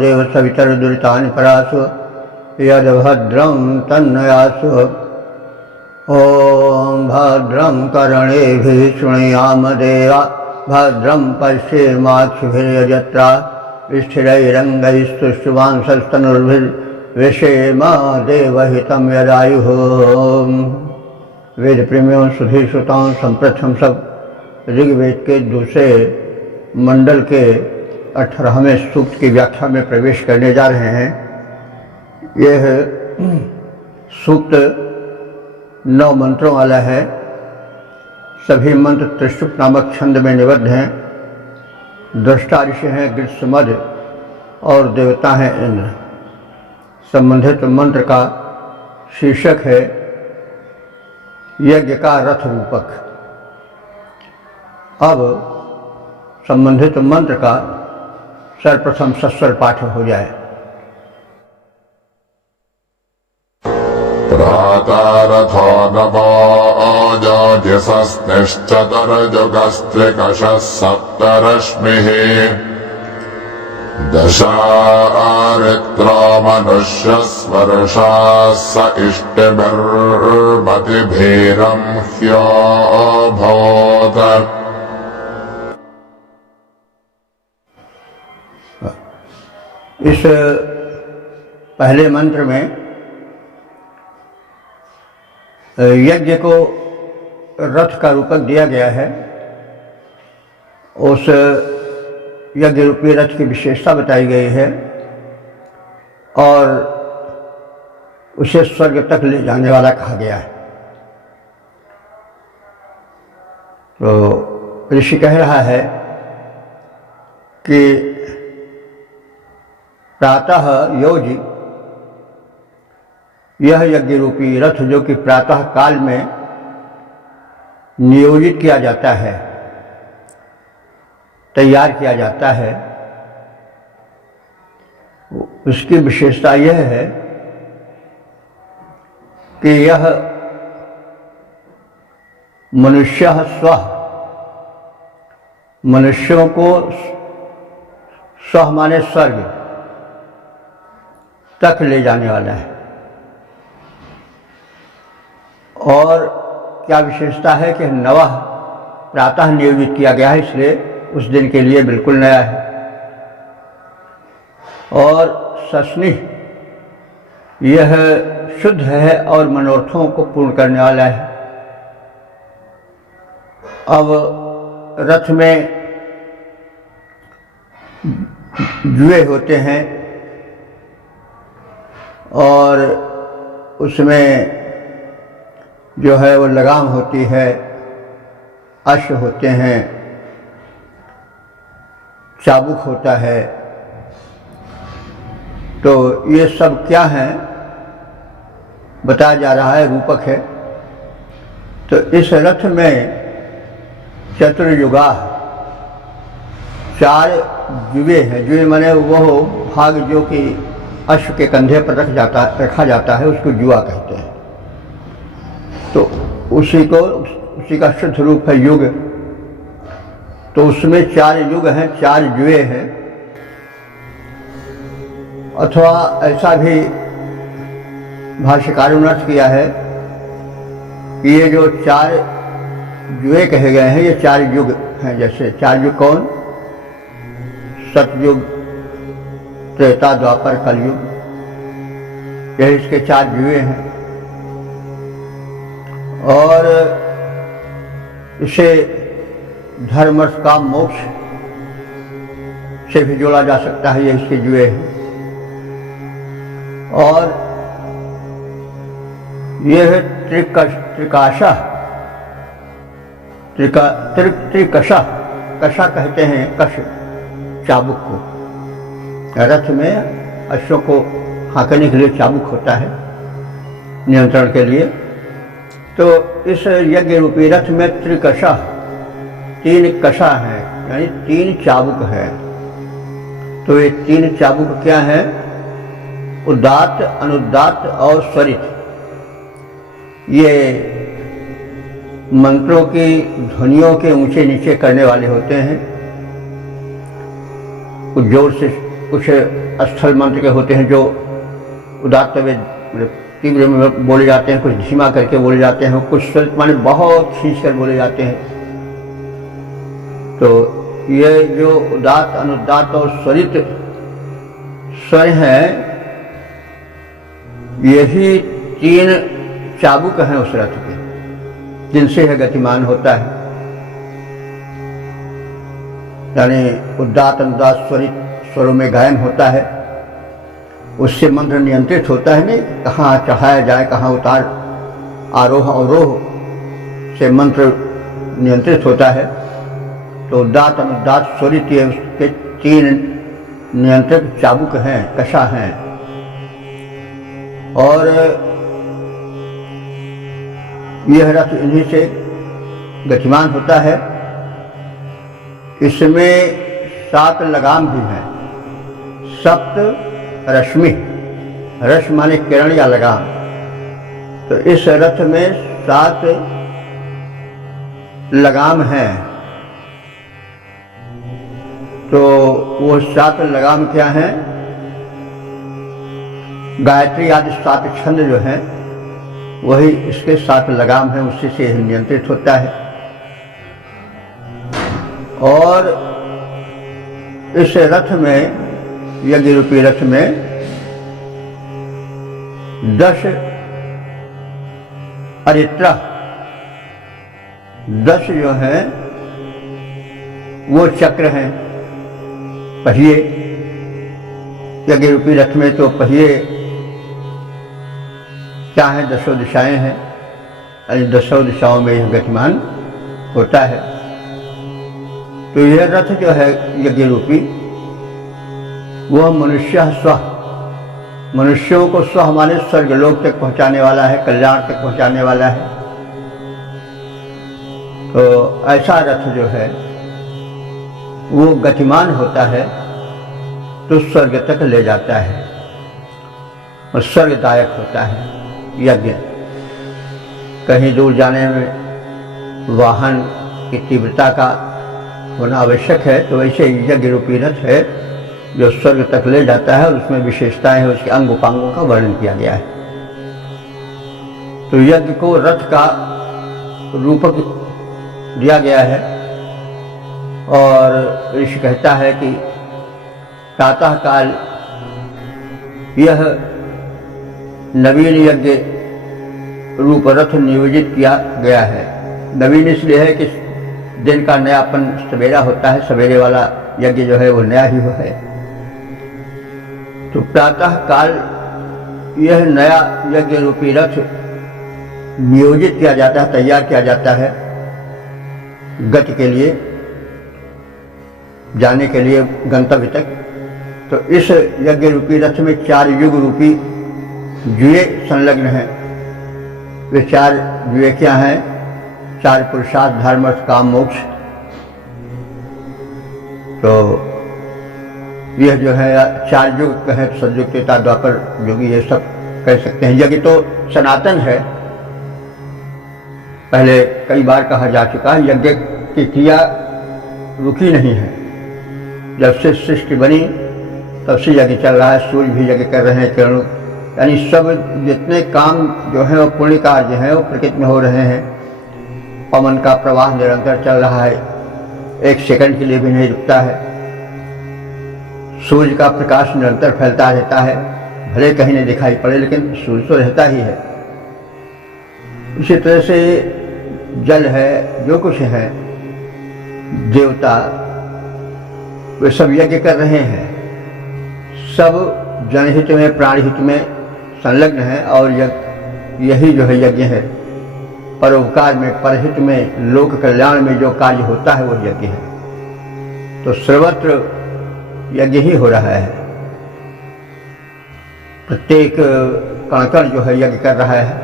महादेव सवितर्दुरितानि परासु यद्भद्रं तन्नयासु। ॐ भद्रं कर्णेभिः शृणुयाम देवा भद्रं पश्येमाक्षिभिर्यजत्रा स्थिरैरङ्गैस्तुष्टुवांसस्तनुर्भिर्विषेम देवहितं यदायुः। वेद प्रेमियों सुधी श्रोताओं, संप्रथम सब ऋग्वेद के दूसरे मंडल के 18वें सूक्त की व्याख्या में प्रवेश करने जा रहे हैं। यह सूक्त 9 मंत्रों वाला है। सभी मंत्र त्रिशुप नामक छंद में निबद्ध हैं। दृष्टा ऋषि हैं ग्रीष्मध्य और देवता हैं इंद्र। संबंधित मंत्र का शीर्षक है यज्ञ का रथ रूपक। अब संबंधित मंत्र का सर्वप्रथम सस्वर पाठ हो जाए। प्रातरथो नमो ओजोऽधिसस्निश्चतुर्युगस्त्रिकशः सप्तरश्मिः दशारित्रो मनुष्यस्वर्षाः स इष्टिभिर्मतिभिरं ह्योऽभूत्। इस पहले मंत्र में यज्ञ को रथ का रूपक दिया गया है। उस यज्ञ रूपी रथ की विशेषता बताई गई है और उसे स्वर्ग तक ले जाने वाला कहा गया है। तो ऋषि कह रहा है कि प्रातः योजि, यह यज्ञ रूपी रथ जो कि प्रातः काल में नियोजित किया जाता है, तैयार किया जाता है, उसकी विशेषता यह है कि यह मनुष्य स्वः, मनुष्यों को स्वः माने स्वर्ग तक ले जाने वाला है। और क्या विशेषता है कि नवः प्रातः नियोजित किया गया है, इसलिए उस दिन के लिए बिल्कुल नया है। और सस्निह, यह शुद्ध है और मनोरथों को पूर्ण करने वाला है। अब रथ में जुए होते हैं और उसमें जो है वो लगाम होती है, अश्व होते हैं, चाबुक होता है। तो ये सब क्या है बताया जा रहा है, रूपक है। तो इस रथ में चतुर्युगा, 4 जुए हैं। जुए माने वो भाग जो कि अश्व के कंधे पर रखा जाता है, उसको जुआ कहते हैं। तो उसी का शुद्ध रूप है युग। तो उसमें 4 युग हैं, 4 जुए हैं। अथवा ऐसा भी भाष्यकारों ने अर्थ किया है कि ये जो 4 जुए कहे गए हैं, ये 4 युग हैं। जैसे 4 युग कौन? सतयुग, त्रेता, द्वापर, कलयुग, यह इसके 4 जुए हैं। और इसे धर्म अर्थ काम मोक्ष से भी जोड़ा जा सकता है, ये इसके जुए हैं। और यह है त्रिकाशा, त्रिकशा, कशा कहते हैं कश, चाबुक को। रथ में अश्वों को हाँकने के लिए चाबुक होता है, नियंत्रण के लिए। तो इस यज्ञ रूपी रथ में त्रिकशा, 3 कशा हैं, यानी 3 चाबुक है। तो ये 3 चाबुक क्या हैं? उदात्त, अनुदात्त और स्वरित। ये मंत्रों की ध्वनियों के ऊंचे नीचे करने वाले होते हैं। कुछ जोर से, कुछ स्थल मंत्र के होते हैं जो उदात्त में तीव्र में बोले जाते हैं, कुछ धीमा करके बोले जाते हैं, कुछ स्वरित माने बहुत खींच कर बोले जाते हैं। तो ये जो उदात्त, अनुदात्त और स्वरित स्वर हैं, यही 3 चाबुक हैं उस रथ के, जिनसे यह गतिमान होता है। यानी उदात्त, अनुदात्त, स्वरित स्वरों में गायन होता है, उससे मंत्र नियंत्रित होता है। नहीं कहाँ चढ़ाया जाए, कहाँ उतार, आरोह अवरोह से मंत्र नियंत्रित होता है। तो उदात्त, अनुदात्त, स्वरित ये उसके 3 नियंत्रक चाबुक हैं, कशा हैं। और यह रथ इन्हीं से गतिमान होता है। इसमें 7 लगाम भी हैं, सप्त रश्मि, रश्मि माने किरण या लगाम। तो इस रथ में 7 लगाम हैं। तो वो 7 लगाम क्या हैं? गायत्री आदि 7 छंद जो हैं, वही इसके 7 लगाम हैं, उससे से नियंत्रित होता है। और इस रथ में, यज्ञ रूपी रथ में 10 अरित्रा, 10 जो हैं वो चक्र हैं, पहिए। यज्ञ रूपी रथ में तो पहिए क्या हैं? 10 दिशाएं हैं, यानी 10 दिशाओं में यह गतिमान होता है। तो यह रथ जो है यज्ञ रूपी, वह मनुष्य स्व, मनुष्यों को स्व माने स्वर्गलोक तक पहुंचाने वाला है, कल्याण तक पहुंचाने वाला है। तो ऐसा रथ जो है वो गतिमान होता है, तो स्वर्ग तक ले जाता है और स्वर्गदायक होता है यज्ञ। कहीं दूर जाने में वाहन की तीव्रता का होना आवश्यक है, तो वैसे यज्ञ रूपी रथ है जो स्वर्ग तक ले जाता है, और उसमें विशेषताएं हैं, उसके अंग उपांगों का वर्णन किया गया है। तो यज्ञ को रथ का रूपक दिया गया है। और ऋषि कहता है कि प्रातः काल यह नवीन यज्ञ रूप रथ नियोजित किया गया है। नवीन इसलिए है कि दिन का नयापन सवेरा होता है, सवेरे वाला यज्ञ जो है वो नया ही हो है। तो प्रातः काल यह नया यज्ञ रूपी रथ नियोजित किया जाता है, तैयार किया जाता है गति के लिए, जाने के लिए गंतव्य तक। तो इस यज्ञ रूपी रथ में 4 युग रूपी जुए संलग्न हैं। वे 4 जुए क्या हैं? 4 पुरुषार्थ, धर्म, अर्थ, काम, मोक्ष। तो यह जो है 4 युग कहें, सतयुग, त्रेता, द्वापर युग, ये सब कह सकते हैं। यज्ञ तो सनातन है, पहले कई बार कहा जा चुका है। यज्ञ की क्रिया रुकी नहीं है, जब से सृष्टि बनी तब से यज्ञ चल रहा है। सूर्य भी यज्ञ कर रहे हैं, किरण, यानी सब जितने काम जो है वो पुण्य कार्य हैं वो प्रकृति में हो रहे हैं। पवन का प्रवाह निरंतर चल रहा है, 1 सेकंड के लिए भी नहीं रुकता है। सूर्य का प्रकाश निरंतर फैलता रहता है, भले कहीं नहीं दिखाई पड़े, लेकिन सूर्य तो रहता ही है। इसी तरह से जल है, जो कुछ है, देवता, वे सब यज्ञ कर रहे हैं। सब जनहित में, प्राणहित में संलग्न है। और यही जो है यज्ञ है, परोपकार में, परहित में, लोक कल्याण में जो कार्य होता है वो यज्ञ है। तो सर्वत्र यज्ञ ही हो रहा है। प्रत्येक कण कण जो है यज्ञ कर रहा है,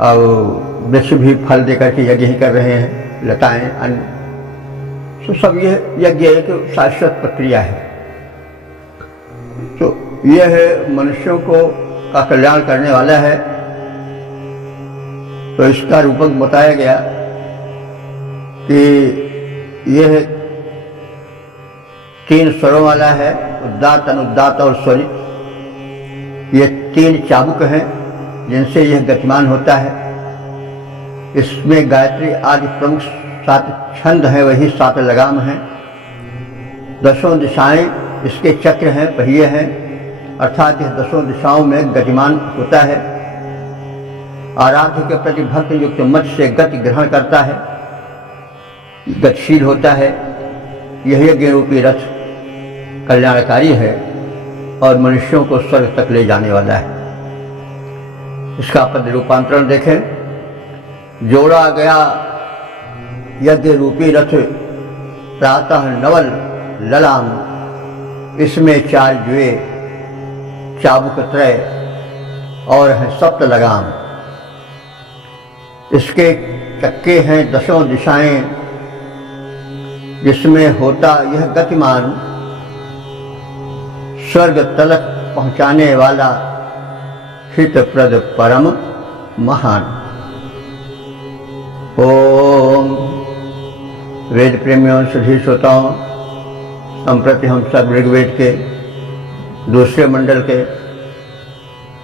और वृक्ष भी फल देकर के यज्ञ ही कर रहे हैं, लताएं, अन्न। तो सब यह यज्ञ एक शाश्वत प्रक्रिया है। तो यह है मनुष्यों को का कल्याण करने वाला है। तो इसका रूपक बताया गया कि यह 3 स्वरों वाला है, उदात्त, अनुदात्त और स्वरित। ये 3 चाबुक हैं जिनसे यह गतिमान होता है। इसमें गायत्री आदि प्रमुख 7 छंद हैं, वही 7 लगाम हैं। 10 दिशाएं इसके चक्र हैं, पहिए हैं, अर्थात यह 10 दिशाओं में गतिमान होता है। आराध्य के प्रति भक्त युक्त मत से गति ग्रहण करता है, गतिशील होता है। यह यज्ञ रूपी रथ कल्याणकारी है और मनुष्यों को स्वर्ग तक ले जाने वाला है। इसका पद रूपांतरण देखें। जोड़ा गया यज्ञ रूपी रथ प्रातः नवल ललाम, इसमें 4 जुए, चाबुक त्रय और है 7 लगाम। इसके चक्के हैं 10 दिशाएं, जिसमें होता यह गतिमान स्वर्ग तलक पहुंचाने वाला हितप्रद परम महान। ओम वेद प्रेमियों सभी श्रोताओं, संप्रति हम सब ऋग्वेद के दूसरे मंडल के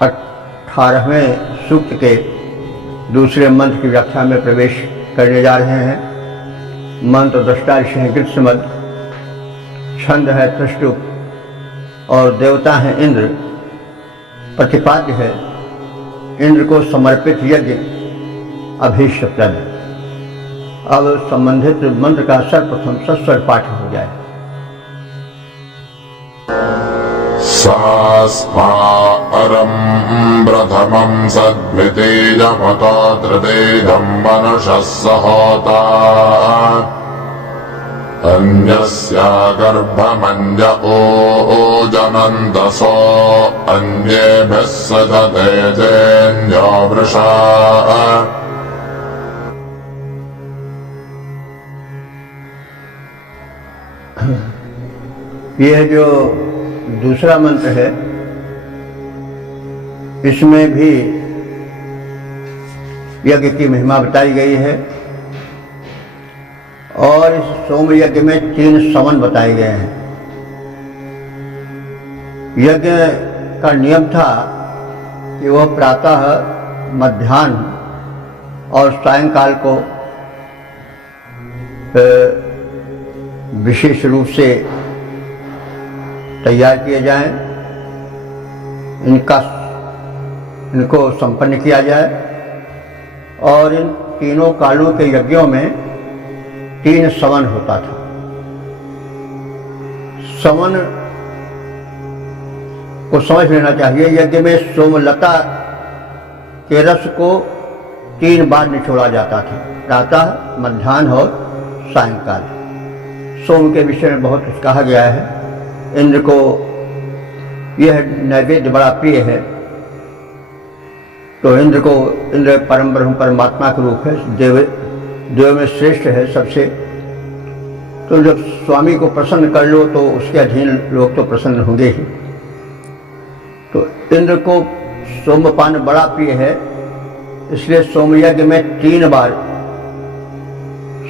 18वें सूक्त के दूसरे मंत्र की व्याख्या में प्रवेश करने जा रहे हैं। मंत्र दृष्टा ऋषि हैं गृत्समद, छंद है त्रिष्टुप और देवता है इंद्र। प्रतिपाद्य है इंद्र को समर्पित यज्ञ अभीष्टप्रद। अब संबंधित मंत्र का सर्वप्रथम सस्वर पाठ हो जाए। सास्मारं प्रथमं सद्भितेजमतोत्रतेजं मनुषः सहोता अन्यस्य गर्भमञ्ज ओजनन्दसो अन्येभ्यः सदतेजेन्यो वृषा। यह जो दूसरा मंत्र है, इसमें भी यज्ञ की महिमा बताई गई है और इस सोम यज्ञ में 3 सवन बताए गए हैं। यज्ञ का नियम था कि वह प्रातः, मध्याह्न और सायंकाल को विशेष रूप से तैयार किए जाएं, इनको संपन्न किया जाए और इन तीनों कालों के यज्ञों में 3 सवन होता था। सवन को समझ लेना चाहिए। यज्ञ में सोमलता के रस को 3 बार निचोड़ा जाता था, प्रातः, मध्याह्न और सायंकाल। सोम के विषय में बहुत कुछ कहा गया है। इंद्र को यह नैवेद्य बड़ा प्रिय है, तो इंद्र परम ब्रह्म परमात्मा का रूप है, देव में श्रेष्ठ है सबसे। तो जब स्वामी को प्रसन्न कर लो तो उसके अधीन लोग तो प्रसन्न होंगे ही। तो इंद्र को सोमपान बड़ा प्रिय है, इसलिए सोमयज्ञ में 3 बार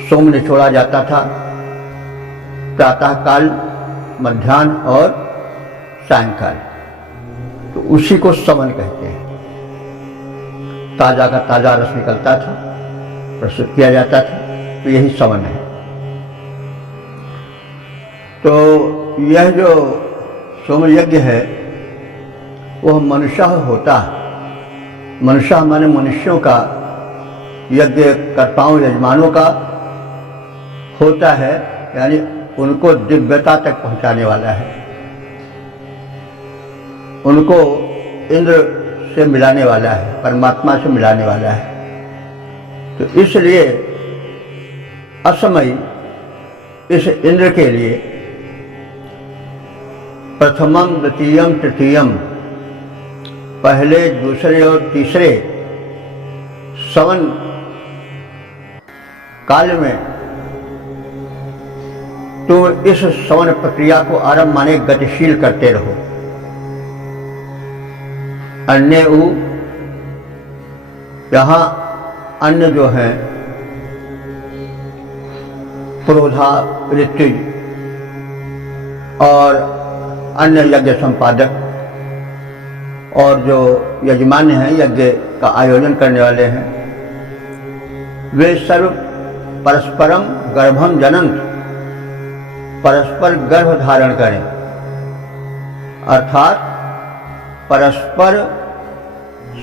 सोम निचोड़ा जाता था, प्रातः काल, मध्याह्न और सायंकाल। तो उसी को सवन कहते हैं। ताजा का ताजा रस निकलता था, प्रस्तुत किया जाता था, तो यही सवन है। तो यह जो सोम यज्ञ है वह मनुष्य होता है। मनुष्य माने मनुष्यों का, यज्ञ कर्ताओं यजमानों का होता है, यानी उनको दिव्यता तक पहुंचाने वाला है, उनको इंद्र से मिलाने वाला है, परमात्मा से मिलाने वाला है। तो इसलिए असमय इस इंद्र के लिए प्रथमम, द्वितीयम, तृतीयम, पहले, दूसरे और तीसरे सवन काल में तुम इस सवन प्रक्रिया को आरंभ माने गतिशील करते रहो। अन्य यहाँ अन्य जो है पुरोधा, ऋत्विज, और अन्य यज्ञ संपादक और जो यजमान हैं, यज्ञ का आयोजन करने वाले हैं, वे सर्व परस्परम गर्भम जनंत, परस्पर गर्भ धारण करें, अर्थात परस्पर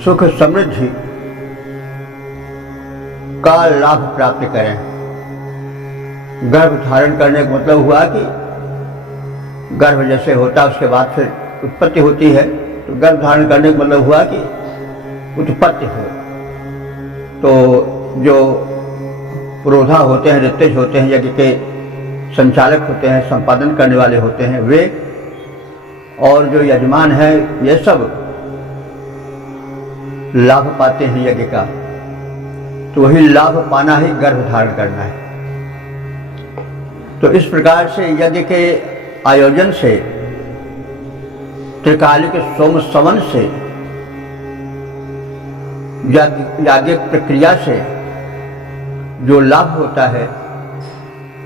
सुख समृद्धि का लाभ प्राप्त करें। गर्भ धारण करने का मतलब हुआ कि गर्भ जैसे होता है उसके बाद फिर उत्पत्ति होती है, तो गर्भ धारण करने का मतलब हुआ कि उत्पत्ति हो। तो जो पुरोधा होते हैं, ऋत्विज होते हैं, यज्ञ के संचालक होते हैं, संपादन करने वाले होते हैं वे, और जो यजमान है, ये सब लाभ पाते हैं यज्ञ का। तो वही लाभ पाना ही गर्भ धारण करना है। तो इस प्रकार से यज्ञ के आयोजन से, त्रिकालिक सोम सवन से, याज्ञिक प्रक्रिया से जो लाभ होता है,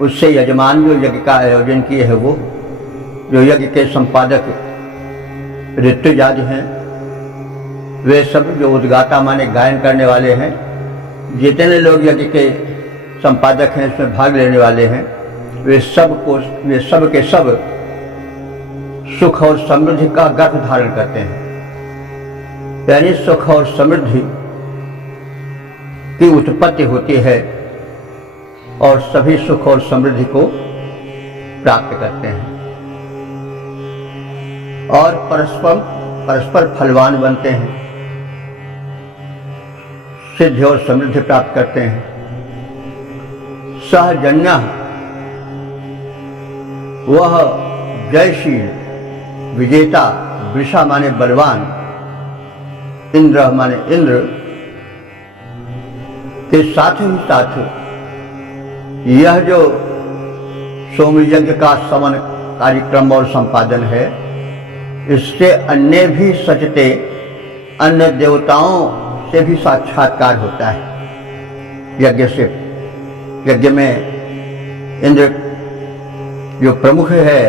उससे यजमान जो यज्ञ का आयोजन किए है, वो जो यज्ञ के संपादक ऋत्विज आदि हैं, वे सब जो उद्गाता माने गायन करने वाले हैं, जितने लोग यज्ञ के संपादक हैं, इसमें भाग लेने वाले हैं, वे सब के सब सुख और समृद्धि का गर्भ धारण करते हैं। यानी सुख और समृद्धि की उत्पत्ति होती है और सभी सुख और समृद्धि को प्राप्त करते हैं और परस्पर फलवान बनते हैं, सिद्धि और समृद्धि प्राप्त करते हैं। सहजन्य, वह जयशील, विजेता, वृषा माने बलवान, इंद्र माने इंद्र के साथ ही साथ यह जो सोम यज्ञ का सवन कार्यक्रम और संपादन है, इससे अन्य भी सचते, अन्य देवताओं से भी साक्षात्कार होता है। यज्ञ से, यज्ञ में इंद्र जो प्रमुख है,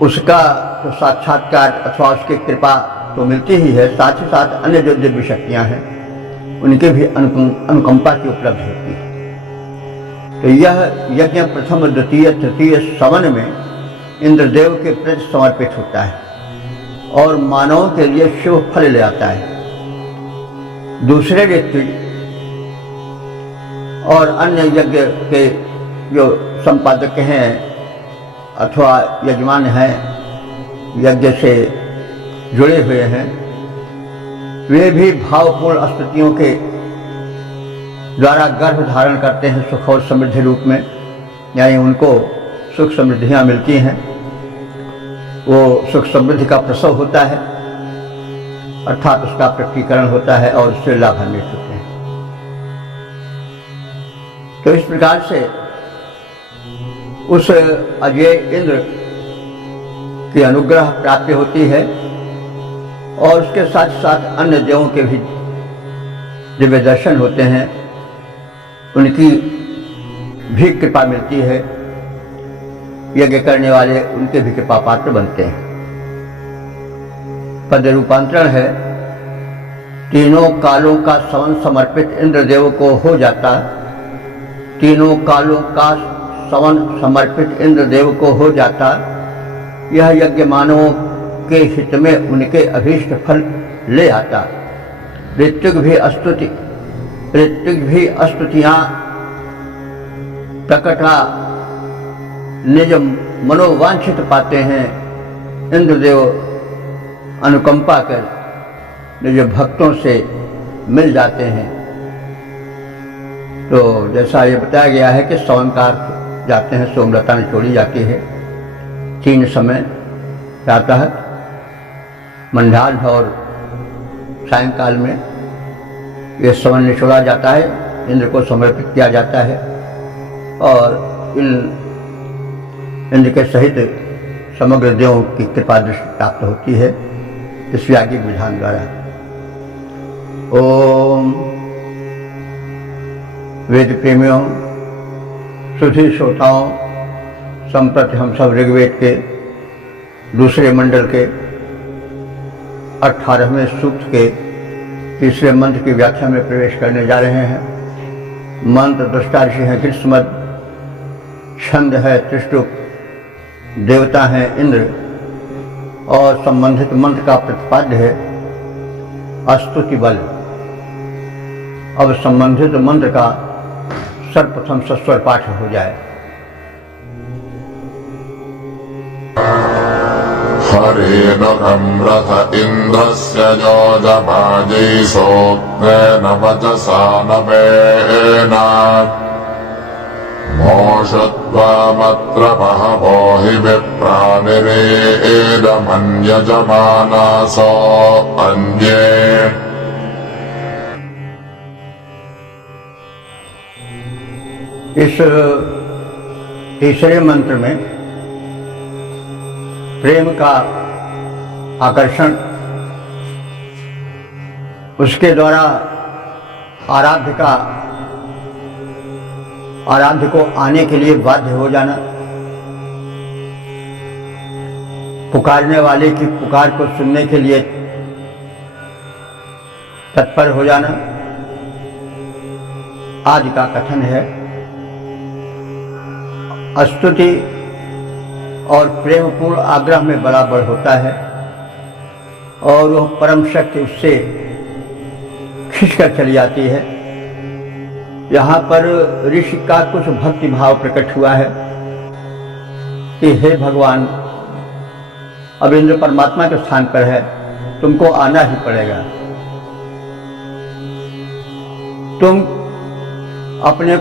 उसका तो साक्षात्कार अथवा उसकी कृपा तो मिलती ही है, साथ ही साथ अन्य जो दिव्य शक्तियां हैं, उनके भी अनुकंपा की उपलब्धि होती है। तो यह यज्ञ प्रथम, द्वितीय, तृतीय सवन में इंद्रदेव के प्रति समर्पित होता है और मानवों के लिए शुभ फल ले आता है। दूसरे ऋत्विज और अन्य यज्ञ के जो संपादक हैं अथवा यजमान हैं, यज्ञ से जुड़े हुए हैं, वे भी भावपूर्ण स्तुतियों के द्वारा गर्भ धारण करते हैं सुख और समृद्धि रूप में। यानी उनको सुख समृद्धियाँ मिलती हैं, वो सुख समृद्धि का प्रसव होता है, अर्थात उसका प्रकटीकरण होता है और उससे लाभान्वित होते हैं। तो इस प्रकार से उस अजय इंद्र की अनुग्रह प्राप्ति होती है और उसके साथ साथ अन्य देवों के भी दिव्य दर्शन होते हैं, उनकी भी कृपा मिलती है। यज्ञ करने वाले उनके भी कृपा पात्र बनते हैं। पद रूपांतरण है, तीनों कालों का सवन समर्पित इंद्रदेव को हो जाता, तीनों कालों का सवन समर्पित इंद्रदेव को हो जाता, यह यज्ञ मानवों के हित में उनके अभीष्ट फल ले आता। ऋत्विक भी स्तुतियाँ प्रकटा निज मनोवांछित पाते हैं। इंद्रदेव अनुकंपा कर निज भक्तों से मिल जाते हैं। तो जैसा ये बताया गया है कि सवनकार जाते हैं, सोमलता निचोड़ी जाती है 3 समय, प्रातः, मंडाल और सायंकाल में ये सवन निचोड़ा जाता है, इंद्र को समर्पित किया जाता है और इंद्र के सहित समग्र देवों की कृपा दृष्टि प्राप्त होती है इस याज्ञिक विधान द्वारा। ओम वेद प्रेमियों, सुधी श्रोताओं, संप्रति हम सब ऋग्वेद के दूसरे मंडल के 18वें सूक्त के तीसरे मंत्र की व्याख्या में प्रवेश करने जा रहे हैं। मंत्र दृष्टा ऋषि हैं कृष्णमद, छंद है त्रिष्टुप, देवता हैं इंद्र और संबंधित मंत्र का प्रतिपाद्य है अस्तुति बल। अब संबंधित मंत्र का सर्वप्रथम सस्वर पाठ हो जाए। हरेण रथ इन्द्रस्य योजभाजै सोक्तेन वचसा नवेन मोषत्वामत्र बहवो हि विप्रानिरेदमन्यजमानासो अन्ये। इस तीसरे मंत्र में प्रेम का आकर्षण, उसके द्वारा आराध्य को आने के लिए बाध्य हो जाना, पुकारने वाले की पुकार को सुनने के लिए तत्पर हो जाना आदि का कथन है। स्तुति और प्रेमपूर्ण आग्रह में बराबर होता है और वह परम शक्ति उससे खिंचकर चली आती है। यहाँ पर ऋषि का कुछ भक्ति भाव प्रकट हुआ है कि हे भगवान, अब इंद्र परमात्मा के स्थान पर है, तुमको आना ही पड़ेगा। तुम अपने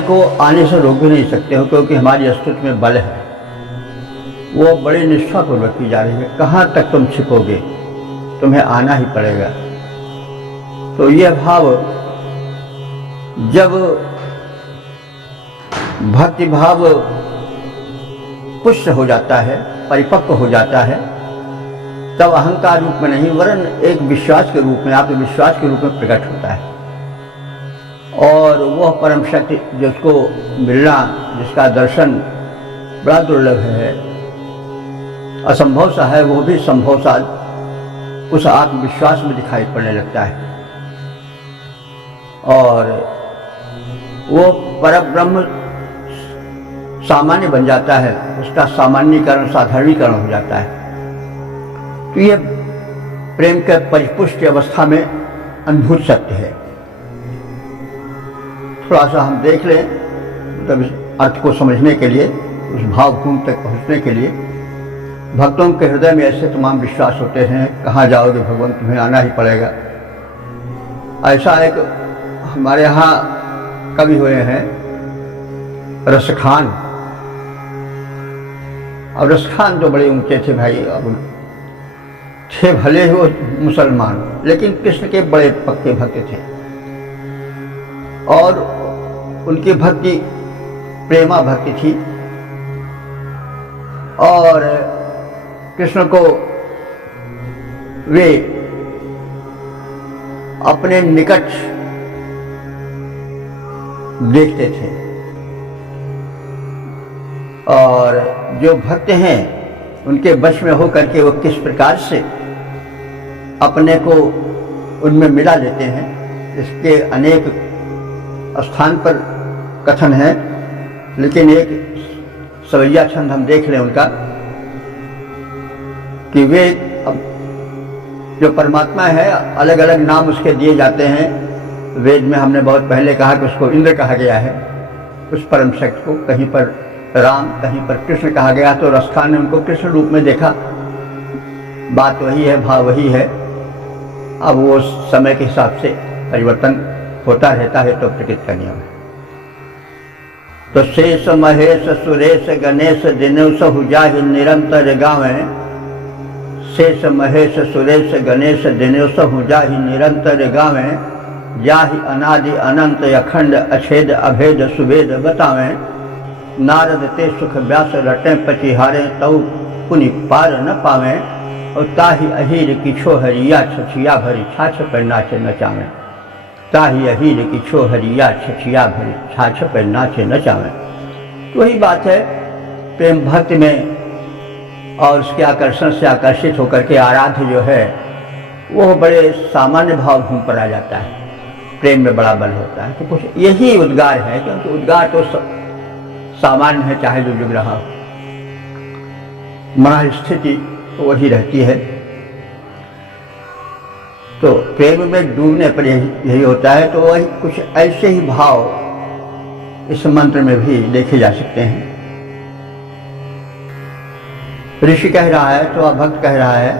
को आने से रोक भी नहीं सकते हो, क्योंकि हमारी स्तुति में बल है, वो बड़ी निष्ठापूर्वक की जा रही है। कहाँ तक तुम छिपोगे, तुम्हें आना ही पड़ेगा। तो यह भाव जब भक्ति भाव पुष्ट हो जाता है, परिपक्व हो जाता है, तब अहंकार रूप में नहीं वरन एक विश्वास के रूप में, आत्मविश्वास के रूप में प्रकट होता है। और वह परम शक्ति जिसको मिलना, जिसका दर्शन बड़ा दुर्लभ है, असंभव सा है, वो भी संभव सा उस आत्मविश्वास में दिखाई पड़ने लगता है। और वो परब्रह्म सामान्य बन जाता है, उसका सामान्यीकरण, साधारणीकरण हो जाता है। तो यह प्रेम के परिपुष्ट अवस्था में अनुभूत सत्य है। थोड़ा सा हम देख लें, तब इस अर्थ को समझने के लिए, उस भावपूर्ण तक पहुंचने के लिए। भक्तों के हृदय में ऐसे तमाम विश्वास होते हैं, कहाँ जाओगे भगवान, तुम्हें आना ही पड़ेगा। ऐसा एक हमारे यहाँ कवि हुए हैं रसखान। और रसखान तो बड़े ऊंचे थे भाई, अब थे भले ही वो मुसलमान, लेकिन कृष्ण के बड़े पक्के भक्त थे। और उनकी भक्ति प्रेमा भक्ति थी। और कृष्ण को वे अपने निकट देखते थे। और जो भक्त हैं उनके वश में होकर के वो किस प्रकार से अपने को उनमें मिला लेते हैं, इसके अनेक स्थान पर कथन है। लेकिन एक सवैया छंद हम देख लें उनका कि वे जो परमात्मा है, अलग अलग नाम उसके दिए जाते हैं। वेद में हमने बहुत पहले कहा कि उसको इंद्र कहा गया है, उस परम शक्ति को। कहीं पर राम, कहीं पर कृष्ण कहा गया। तो रसखान ने उनको कृष्ण रूप में देखा। बात वही है, भाव वही है। अब वो समय के हिसाब से परिवर्तन होता रहता है, तो प्रकृति का नियम है। तो शेष महेश सुरेश गणेश दिनेश हुजाहि निरंतर गावें। शेष महेश सुरेश गणेश दिनेश हुजाहि निरंतर गावें। जाहि अनादि अनंत अखंड अछेद अभेद सुभेद बतावें। नारद ते सुख व्यास रटें पचिहारें तऊ पुनि पार न पावें। और ताहि अहीर की छोहरिया छछिया भरी छाछ पर नाचे नचावें। ताही अहीर की छो हरिया छछिया भरी छाछ पर नाचे नचावे। तो वही बात है, प्रेम भक्ति में और उसके आकर्षण से आकर्षित होकर के आराध्य जो है वो बड़े सामान्य भाव भूमि पर आ जाता है, प्रेम में बड़ा बल होता है। तो कुछ यही उद्गार है, क्योंकि उद्गार तो सामान्य है, चाहे जो जुग रहा हो, मन स्थिति तो वही रहती है। तो प्रेम में डूबने पर यही होता है। तो वही कुछ ऐसे ही भाव इस मंत्र में भी देखे जा सकते हैं। ऋषि कह रहा है, तो वह भक्त कह रहा है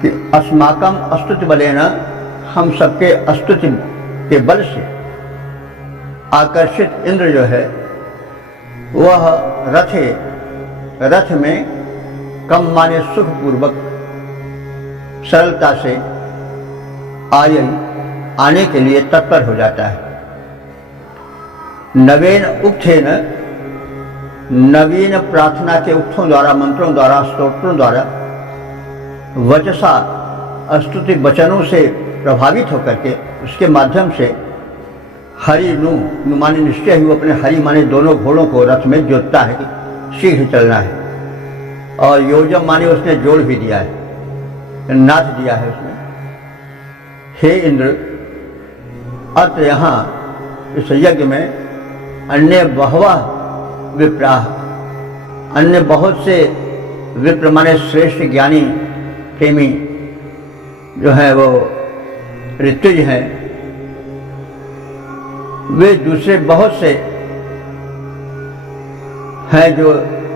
कि अस्माकम अस्तुति बलेन, हम सबके अस्तुति के बल से आकर्षित इंद्र जो है वह रथ में कम माने सुखपूर्वक सरलता से आने के लिए तत्पर हो जाता है। नवीन उक्थेन, नवीन प्रार्थना के उक्तों द्वारा, मंत्रों द्वारा, स्तोत्रों द्वारा, वचसा स्तुति वचनों से प्रभावित होकर के उसके माध्यम से हरि नु माने निश्चय ही वो अपने हरि माने दोनों घोड़ों को रथ में जोतता है कि शीघ्र चलना है। और योजम माने उसने जोड़ भी दिया है, नाथ दिया है उसने। हे इंद्र, अत्र यहाँ इस यज्ञ में अन्य बहवा विप्राह, अन्य बहुत से विप्र माने श्रेष्ठ ज्ञानी प्रेमी जो है वो ऋत्विज हैं, वे दूसरे बहुत से हैं जो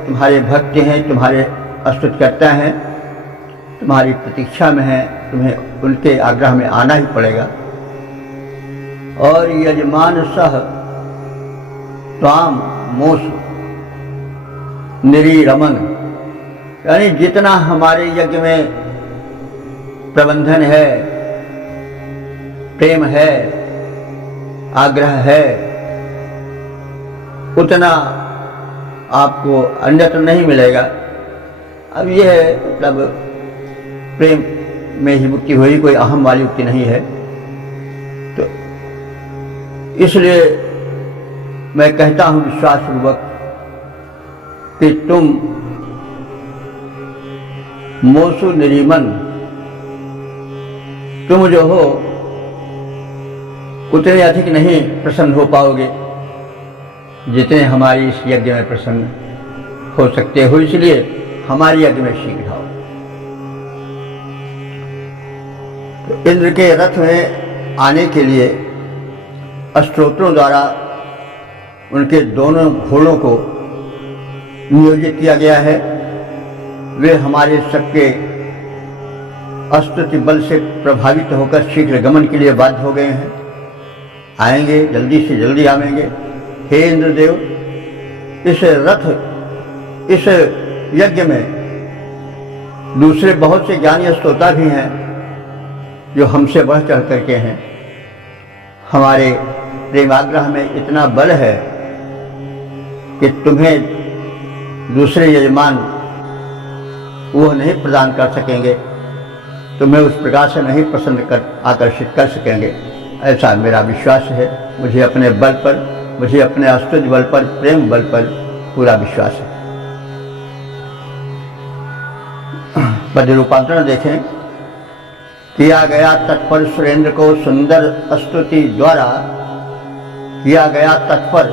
तुम्हारे भक्त हैं, तुम्हारे स्तुति करता हैं, तुम्हारी प्रतीक्षा में है, तुम्हें उनके आग्रह में आना ही पड़ेगा। और यजमान सह त्वाम मोस निरीरमन, यानी जितना हमारे यज्ञ में प्रबंधन है, प्रेम है, आग्रह है, उतना आपको अन्यत्र नहीं मिलेगा। अब यह है मतलब प्रेम में ही मुक्ति हुई, कोई अहम वाली मुक्ति नहीं है। तो इसलिए मैं कहता हूं विश्वासपूर्वक कि तुम मोसु निरीमन, तुम जो हो उतने अधिक नहीं प्रसन्न हो पाओगे जितने हमारी इस यज्ञ में प्रसन्न हो सकते हो, इसलिए हमारी यज्ञ में शीघ्र आओ। तो इंद्र के रथ में आने के लिए स्तोत्रों द्वारा उनके दोनों घोड़ों को नियोजित किया गया है। वे हमारे सबके स्तुति बल से प्रभावित होकर शीघ्र गमन के लिए बाध्य हो गए हैं, आएंगे, जल्दी से जल्दी आवेंगे। हे इंद्रदेव, इस यज्ञ में दूसरे बहुत से ज्ञानी स्तोता भी हैं जो हमसे बढ़ चढ़ करके हैं। हमारे प्रेमाग्रह में इतना बल है कि तुम्हें दूसरे यजमान वो नहीं प्रदान कर सकेंगे, तुम्हें उस प्रकार से नहीं आकर्षित कर सकेंगे, ऐसा मेरा विश्वास है। मुझे अपने बल पर, मुझे अपने स्तुति बल पर, प्रेम बल पर पूरा विश्वास है। पद्य रूपांतरण देखें। किया गया तत्पर सुरेंद्र को सुंदर स्तुति द्वारा, किया गया तत्पर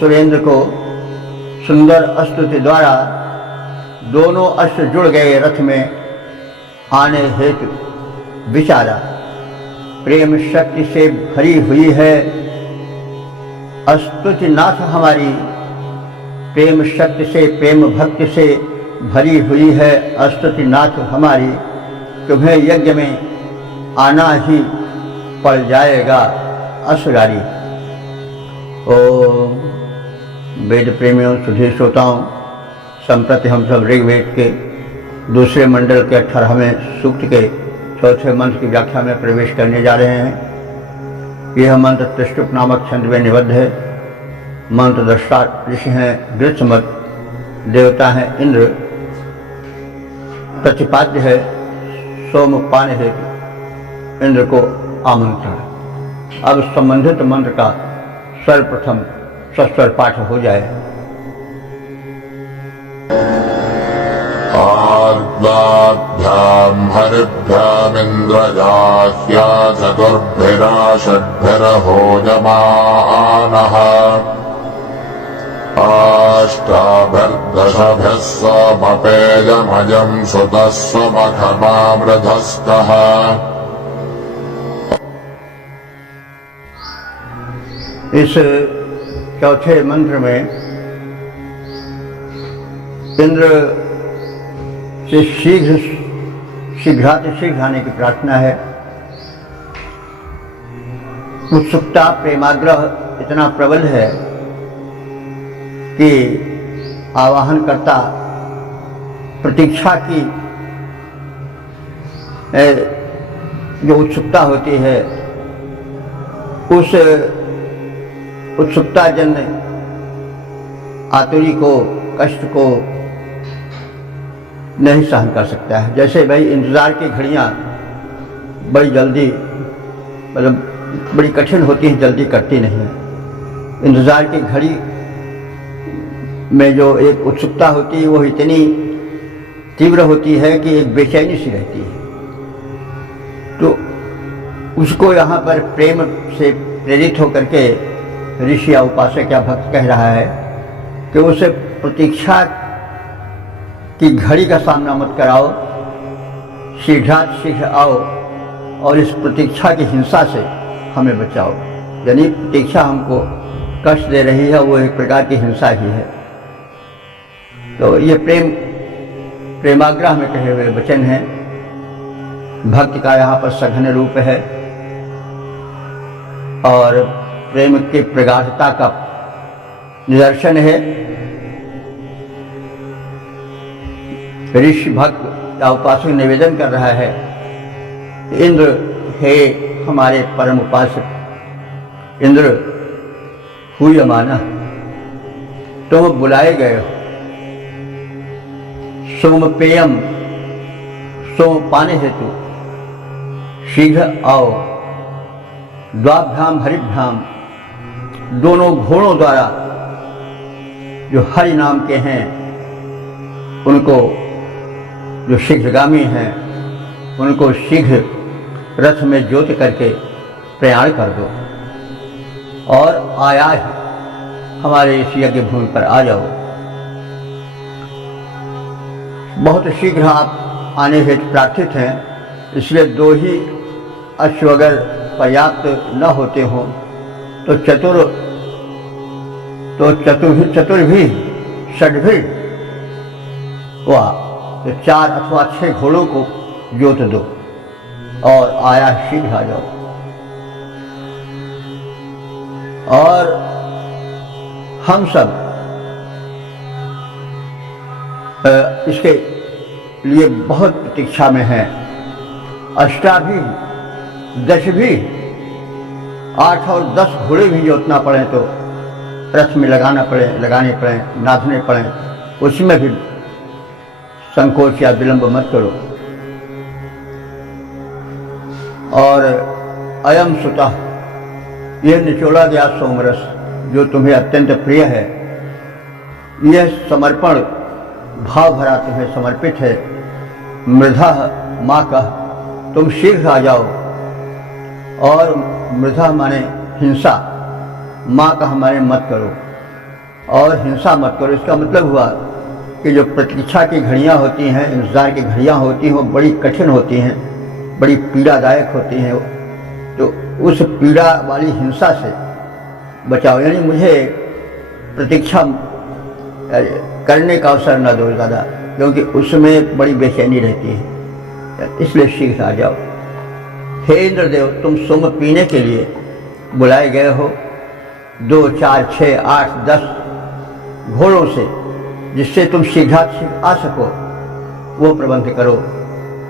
सुरेंद्र को सुंदर स्तुति द्वारा, दोनों अश्व जुड़ गए रथ में आने हेतु विचारा। प्रेम शक्ति से भरी हुई है स्तुति नाथ हमारी, प्रेम शक्ति से, प्रेम भक्ति से भरी हुई है स्तुति नाथ हमारी। तुम्हें यज्ञ में आना ही पड़ जाएगा असुरारी। ओम वेद प्रेमियों, सुधीर श्रोताओं, संप्रति हम सब ऋग्वेद के दूसरे मंडल के 18वें सूक्त के चौथे मंत्र की व्याख्या में प्रवेश करने जा रहे हैं। यह मंत्र त्रिष्टुप नामक छंद में निबद्ध है। मंत्र दृष्टा ऋषि हैं गृत्समत, देवता हैं इंद्र, प्रतिपाद्य है सोमपान हेतु इंद्र को आमंत्रण। अब संबंधित मंत्र का सर्वप्रथम सस्वर पाठ हो जाए। आर्द्राभ्यां हरिभ्यामिन्द्रजाह्या चतुर्भिराषड्भिरहोजमानः अष्टाभिर्दशभिः समपेयमजं सुतः स्वमखमामृधस्तः। इस चौथे मंत्र में इंद्र से शीघ्र आने की प्रार्थना है। उत्सुकता प्रेमाग्रह इतना प्रबल है कि आवाहनकर्ता प्रतीक्षा की जो उत्सुकता होती है उस उत्सुकता जन्य आतुरी को, कष्ट को नहीं सहन कर सकता है। जैसे भाई इंतज़ार की घड़ियाँ बड़ी जल्दी मतलब बड़ी कठिन होती हैं, जल्दी कटती नहीं है। इंतज़ार की घड़ी में जो एक उत्सुकता होती है वो इतनी तीव्र होती है कि एक बेचैनी सी रहती है। तो उसको यहाँ पर प्रेम से प्रेरित होकर के ऋषि या उपासक या भक्त कह रहा है कि उसे प्रतीक्षा की घड़ी का सामना मत कराओ, शीघ्र आओ और इस प्रतीक्षा की हिंसा से हमें बचाओ। यानी प्रतीक्षा हमको कष्ट दे रही है, वो एक प्रकार की हिंसा ही है। तो ये प्रेमाग्रह में कहे हुए वचन हैं। भक्ति का यहाँ पर सघन रूप है और प्रेम की प्रगाढ़ता का निदर्शन है। ऋषि भक्त या उपासक निवेदन कर रहा है, इंद्र हे हमारे परम उपासक, इंद्र हूयमाना, तुम बुलाए गए हो। सोमपेयम, सोम पाने हेतु शीघ्र आओ। द्वाभ्याम हरिभ्याम, दोनों घोड़ों द्वारा जो हरि नाम के हैं उनको, जो शीघ्रगामी हैं उनको शीघ्र रथ में जोत करके प्रयाण कर दो और आया हमारे इस यज्ञ भूमि पर आ जाओ। बहुत शीघ्र आप आने हेतु प्रार्थित हैं, इसलिए 2 ही अश्व अगर पर्याप्त न होते हों तो चतुर्भी षड्भी वाह, तो 4 अथवा 6 घोड़ों को जोत दो और आया शीघ्र आ जाओ। और हम सब इसके लिए बहुत प्रतीक्षा में हैं। अष्टाभी 10 भी, 8 और 10 घोड़े भी जोतना पड़े तो रथ में लगाने पड़े, नाथने पड़े, उसमें भी संकोच या विलंब मत करो। और अयम सुतः, यह निचोड़ा गया सोमरस जो तुम्हें अत्यंत प्रिय है, यह समर्पण भाव भरा तुम्हें समर्पित है। मृधा माँ कह, तुम शीघ्र आ जाओ। और मृधा माने हिंसा, माँ कह माने मत करो और हिंसा मत करो। इसका मतलब हुआ कि जो प्रतीक्षा की घड़ियाँ होती हैं, इंतज़ार की घड़ियाँ होती हैं, वो बड़ी कठिन होती हैं, बड़ी पीड़ादायक होती हैं। तो उस पीड़ा वाली हिंसा से बचाओ, यानी मुझे प्रतीक्षा करने का अवसर न दो ज़्यादा, क्योंकि उसमें बड़ी बेचैनी रहती है, इसलिए शीघ्र आ जाओ। हे इंद्रदेव, तुम सोम पीने के लिए बुलाए गए हो 2, 4, 6, 8, 10 घोड़ों से, जिससे तुम शीघ्र आ सको वो प्रबंध करो।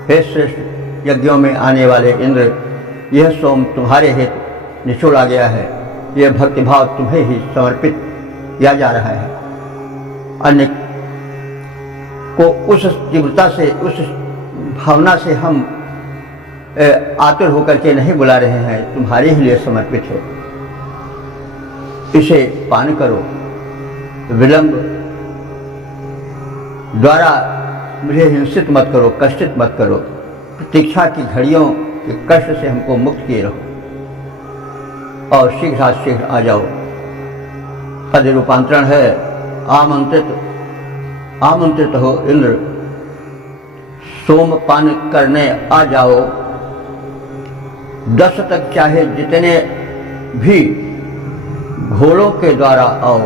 हे श्रेष्ठ यज्ञों में आने वाले इंद्र, यह सोम तुम्हारे हेतु निचोड़ा गया है, यह भक्तिभाव तुम्हें ही समर्पित किया जा रहा है। अन्य को उस तीव्रता से, उस भावना से हम आतुर होकर के नहीं बुला रहे हैं, तुम्हारे ही लिए समर्पित है, इसे पान करो। विलंब द्वारा मुझे हिंसित मत करो, कष्टित मत करो। प्रतीक्षा की घड़ियों के कष्ट से हमको मुक्त किए रहो और शीघ्र आ जाओ। पद रूपांतरण है आमंत्रित हो इंद्र, सोमपान करने आ जाओ। 10 तक चाहे जितने भी घोड़ों के द्वारा आओ।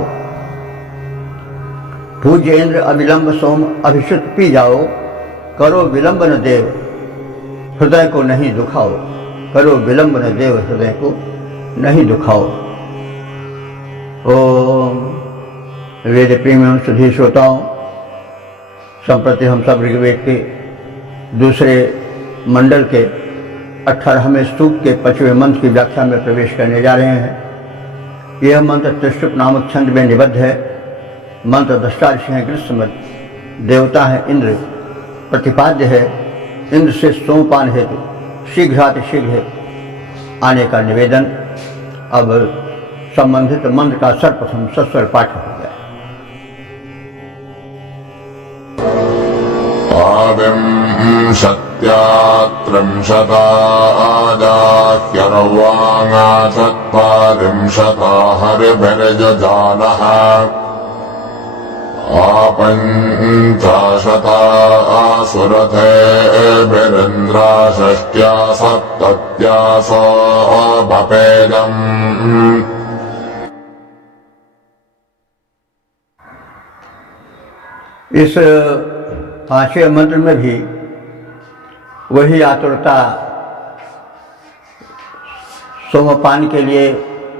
पूज्य इंद्र अविलंब सोम अभिषुत पी जाओ। करो विलंब न देव, हृदय को नहीं दुखाओ। करो विलंब न देव, हृदय को नहीं दुखाओ। ओम वेद प्रेमी एवं सुधी श्रोताओं, संप्रति हम सब ऋग्वेद के दूसरे मंडल के 18वें सूक्त के 5वें मंत्र की व्याख्या में प्रवेश करने जा रहे हैं। यह मंत्र त्रिशुप नामक छंद में निबद्ध है। मंत्र दृष्टा ऋषि हैं ग्रीष्म, देवता है इंद्र, प्रतिपाद्य है इंद्र से सोमपान हेतु शीघ्र आने का निवेदन। अब संबंधित मंत्र का सर्वप्रथम सस्वर पाठ हो गया। त्रिंशता हरिभिर्जजानः आपञ्चाशता सुरथेभिरिन्द्रा षष्ट्या सप्तत्या सोऽभपेदम्। इस 5वें मंत्र में भी वही आतुरता, सोमपान के लिए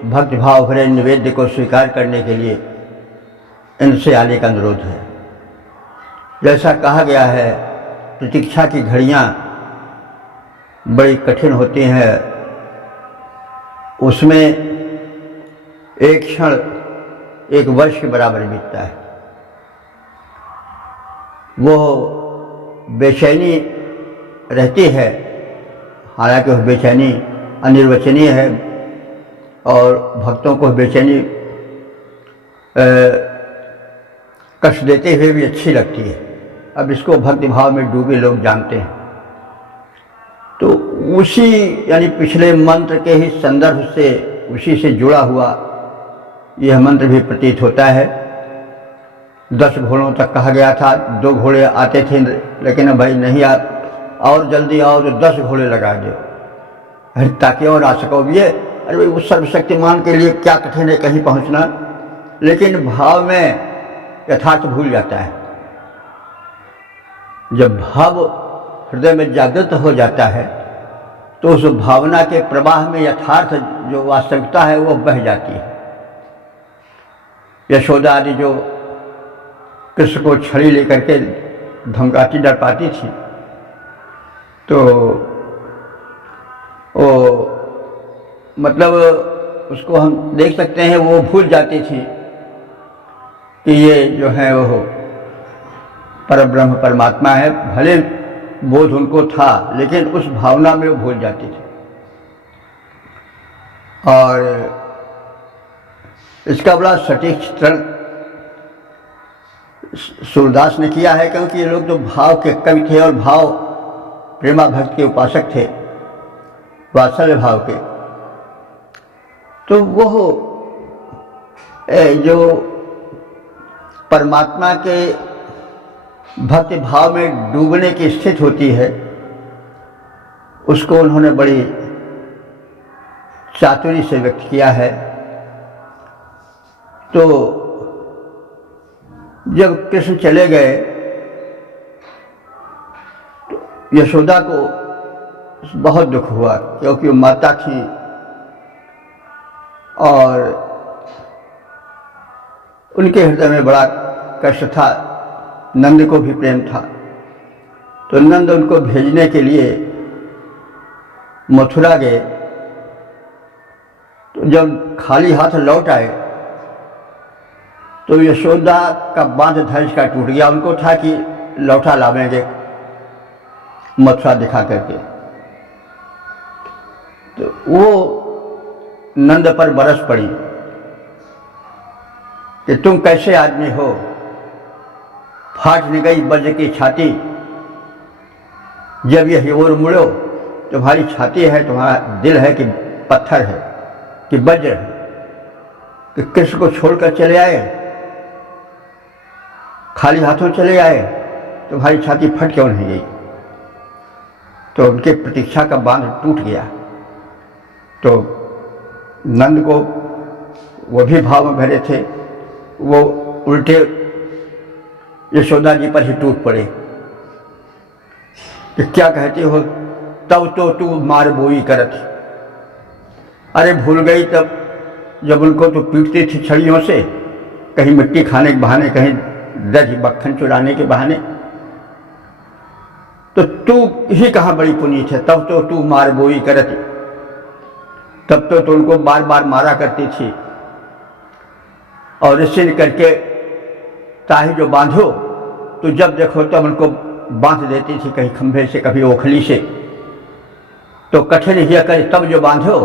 भक्तिभाव भरे निवेद्य को स्वीकार करने के लिए इनसे आने का अनुरोध है। जैसा कहा गया है, प्रतीक्षा की घड़ियाँ बड़ी कठिन होती हैं, उसमें एक क्षण एक वर्ष के बराबर बीतता है। वो बेचैनी रहती है, हालांकि वह बेचैनी अनिर्वचनीय है और भक्तों को बेचैनी कष्ट देते हुए भी अच्छी लगती है। अब इसको भक्ति भाव में डूबे लोग जानते हैं। तो उसी यानी पिछले मंत्र के ही संदर्भ से, उसी से जुड़ा हुआ यह मंत्र भी प्रतीत होता है। 10 घोड़ों तक कहा गया था, 2 घोड़े आते थे, लेकिन भाई नहीं और जल्दी आओ तो 10 घोड़े लगा दे, ताकि और आ सको। ये अरे भाई उस सर्वशक्तिमान के लिए क्या कठिन है कहीं पहुंचना, लेकिन भाव में यथार्थ भूल जाता है। जब भाव हृदय में जागृत हो जाता है तो उस भावना के प्रवाह में यथार्थ जो वास्तविकता है वो बह जाती है। यशोदा आदि जो कृष्ण को छड़ी लेकर के धमकाती डरपाती थी, तो वो मतलब उसको हम देख सकते हैं, वो भूल जाती थी कि ये जो है वो परब्रह्म परमात्मा है। भले बोध उनको था, लेकिन उस भावना में वो भूल जाती थी। और इसका बड़ा सटीक चित्रण सूरदास ने किया है, क्योंकि ये लोग तो भाव के कवि थे और भाव प्रेमा भक्त के उपासक थे, वात्सल्य भाव के। तो वो जो परमात्मा के भक्ति भाव में डूबने की स्थिति होती है, उसको उन्होंने बड़ी चातुरी से व्यक्त किया है। तो जब कृष्ण चले गए तो यशोदा को बहुत दुख हुआ, क्योंकि वो माता थी और उनके हृदय में बड़ा कष्ट था। नंद को भी प्रेम था, तो नंद उनको भेजने के लिए मथुरा गए। तो जब खाली हाथ लौट आए तो यशोदा का बांध धैर्य का टूट गया। उनको था कि लौटा लावेंगे मथुरा दिखा करके, तो वो नंद पर बरस पड़ी कि तुम कैसे आदमी हो, फाट न गई वज्र की छाती, जब यह ओर मुड़ो तुम्हारी छाती है, तुम्हारा दिल है कि पत्थर है कि वज्र है, कि कृष्ण को छोड़कर चले आए, खाली हाथों चले आए, तुम्हारी छाती फट क्यों नहीं गई। तो उनके प्रतीक्षा का बांध टूट गया। तो नंद को वो भी भाव में भरे थे, वो उल्टे यशोदा जी पर ही टूट पड़े कि क्या कहती हो, तब तो तू मार बोई करत। अरे भूल गई तब जब उनको तो पीटती थी छड़ियों से, कहीं मिट्टी खाने के बहाने, कहीं दही मक्खन चुराने के बहाने, तो तू ही कहाँ बड़ी पुनीत है, तब तो तू मार बोई करती। तब तो उनको बार बार मारा करती थी और इससे करके ताही जो बांधो तो जब देखो तब उनको बांध देती थी, कहीं खंभे से कभी ओखली से। तो कठिन ही करे तब जो बांधो,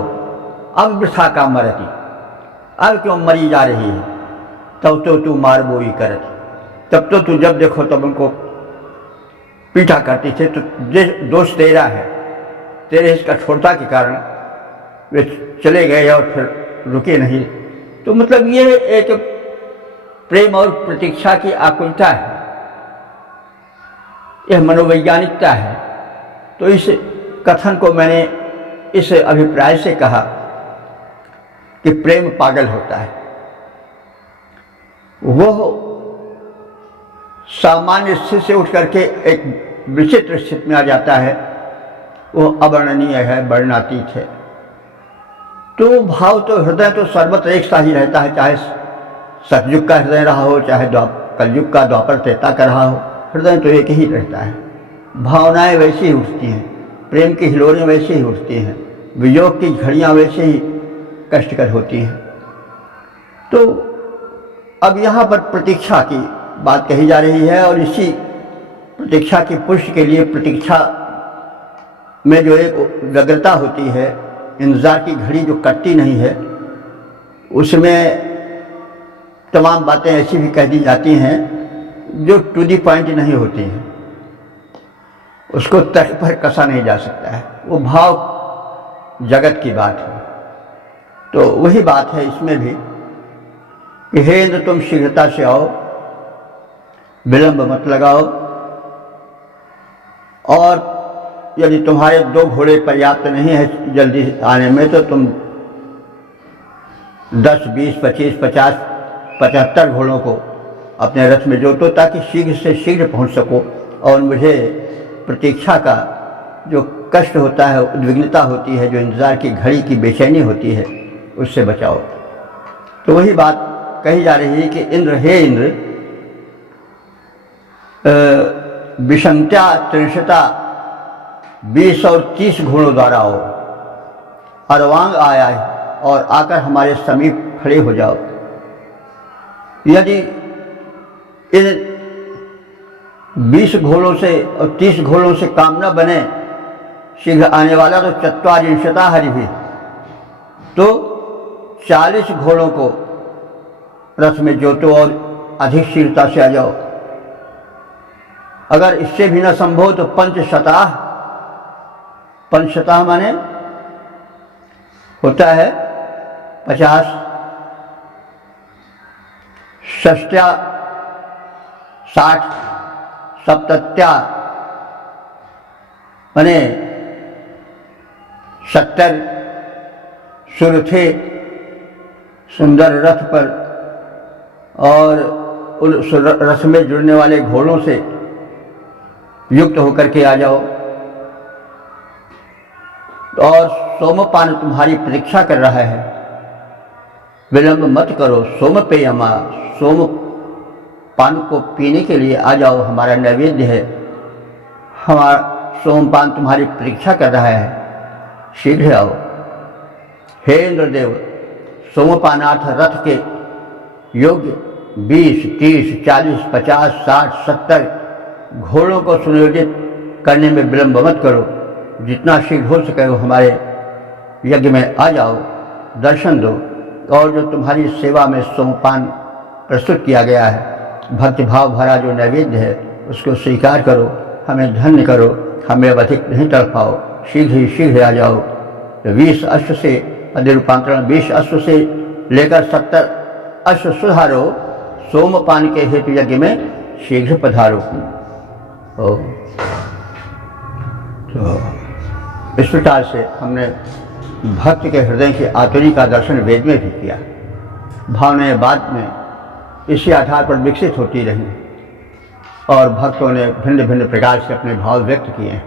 अब वृथा का मरती, अब क्यों मरी जा रही है, तब तो तू मार बोई करती। तब तो तू जब देखो तब उनको पीटा करती थी। तो दोष तेरा है, तेरे इस कठोरता के कारण वे चले गए और फिर रुके नहीं। तो मतलब ये एक प्रेम और प्रतीक्षा की आकुलता है, यह मनोवैज्ञानिकता है। तो इस कथन को मैंने इस अभिप्राय से कहा कि प्रेम पागल होता है, वो सामान्य स्थिति से उठ करके एक विचित्र स्थिति में आ जाता है, वो अवर्णनीय है, वर्णनातीत है। तो भाव तो हृदय तो सर्वत्र एक सा ही रहता है, चाहे सतयुग का हृदय रहा हो, चाहे कलयुग का द्वापर त्रेता का रहा हो, हृदय तो एक ही रहता है। भावनाएं वैसी ही उठती हैं, प्रेम की हिलोरें वैसे ही उठती हैं, वियोग की घड़ियाँ वैसे ही कष्टकर होती हैं। तो अब यहाँ पर प्रतीक्षा की बात कही जा रही है और इसी प्रतीक्षा की पुष्टि के लिए प्रतीक्षा में जो एक व्यग्रता होती है, इंतजार की घड़ी जो कटती नहीं है, उसमें तमाम बातें ऐसी भी कह दी जाती हैं जो टू दी पॉइंट नहीं होती हैं, उसको तर्क पर कसा नहीं जा सकता है, वो भाव जगत की बात है। तो वही बात है इसमें भी कि हे इंद्र तुम शीघ्रता से आओ, विलंब मत लगाओ, और यदि तुम्हारे 2 घोड़े पर्याप्त नहीं है जल्दी आने में तो तुम 10, 20, 25, 50, 75 घोड़ों को अपने रथ में जोतो ताकि शीघ्र से शीघ्र पहुंच सको और मुझे प्रतीक्षा का जो कष्ट होता है, उद्विग्नता होती है, जो इंतज़ार की घड़ी की बेचैनी होती है, उससे बचाओ। तो वही बात कही जा रही है कि इंद्र, हे इंद्र, विषंत्या त्रिशता 20 और 30 घोड़ों द्वारा आओ, अरवांग आया है और आकर हमारे समीप खड़े हो जाओ। यदि इन 20 घोड़ों से और 30 घोड़ों से काम न बने शीघ्र आने वाला, तो 44 हरि भी, तो 40 घोड़ों को रथ में जोतो और अधिक शीघ्रता से आ जाओ। अगर इससे भी न संभव तो 5 शताह माने होता है 50, षष्ट्या 60, सप्तत्या माने 70 सुरथे सुंदर रथ पर और उस रथ में जुड़ने वाले घोड़ों से युक्त होकर के आ जाओ। और सोमपान तुम्हारी प्रतीक्षा कर रहा है, विलंब मत करो। सोम पेयमा, सोम पान को पीने के लिए आ जाओ, हमारा नैवेद्य है, हमारा सोमपान तुम्हारी प्रतीक्षा कर रहा है, शीघ्र आओ। हे इंद्रदेव, सोमपानार्थ रथ के योग्य 20, 30, 40, 50, 60, 70 घोड़ों को सुनियोजित करने में विलंब मत करो। जितना शीघ्र हो सके वो हमारे यज्ञ में आ जाओ, दर्शन दो, और जो तुम्हारी सेवा में सोमपान प्रस्तुत किया गया है, भक्तिभाव भरा जो नैवेद्य है, उसको स्वीकार करो, हमें धन्य करो, हमें अधिक नहीं तड़पाओ, शीघ्र ही शीघ्र आ जाओ। 20 अश्व से रूपांतरण 20 अश्व से लेकर 70 अश्व सुधारो, सोमपान के हेतु यज्ञ में शीघ्र पधारो। तो इस प्रकार से हमने भक्त के हृदय की आतुरी का दर्शन वेद में भी किया। भावनाएं बाद में इसी आधार पर विकसित होती रहीं और भक्तों ने भिन्न भिन्न प्रकार से अपने भाव व्यक्त किए हैं।